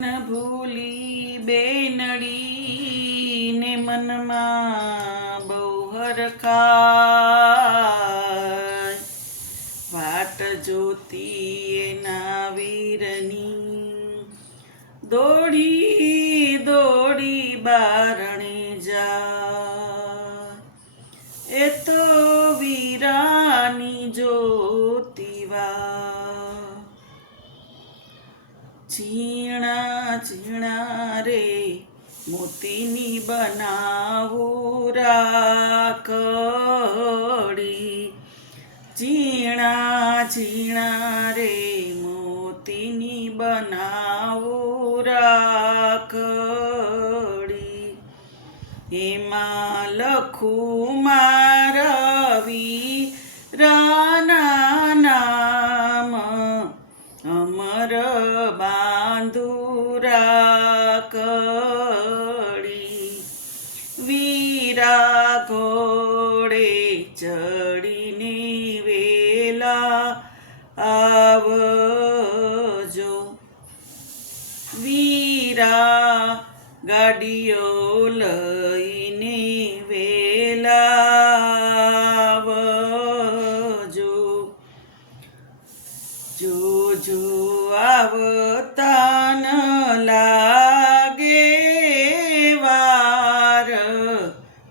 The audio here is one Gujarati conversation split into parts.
ભૂલી બેનડી ને મનમાં બહુ હરખાય. વાટ જોતી એના વીરની દોડી દોડી બારણે જા એ તો વીરાની જ્યોતિવા ઝીણા ઝીણા રે, મોતીની બનાવો રાખડી ઝીણા ઝીણા રે, મોતીની બનાવો રાખડી એમાં લખું મારવી બાંધુરા કડી વીરા ઘોડે ચડીને વેલા આવજો. વીરા ગાડીઓ લઈને વેલા આવજો. જો જો આવતાન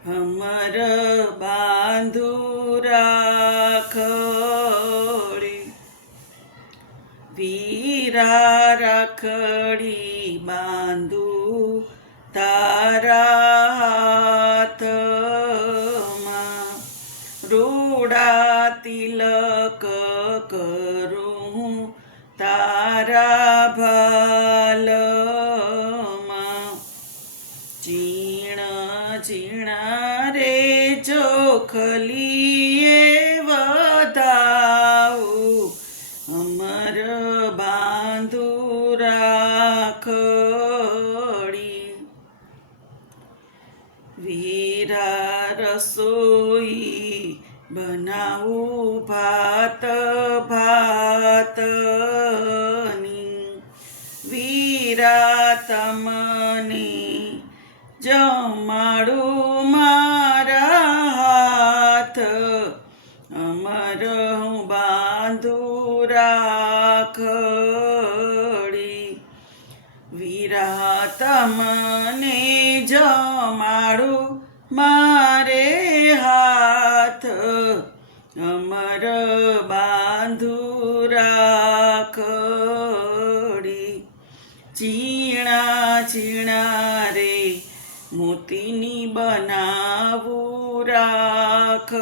હમર બાંધુ રાખડી વીરા રાખડી બાંધુ તારા હાથમાં. રૂડા તિલક કરું તારા ભાલમાં ચીણા રે ચોખલીએ વધાવું. અમર બાંધુ રાખડી. વીરા રસોઈ બનાવું ભાત, ભાતની. વીરા તમને જમાડું રાખડી. વીરા તમને જમાડું મારે હાથ. અમર બાંધુરા રાખડી. ચીણા ચીણા રે મોતીની બનાવું રાખ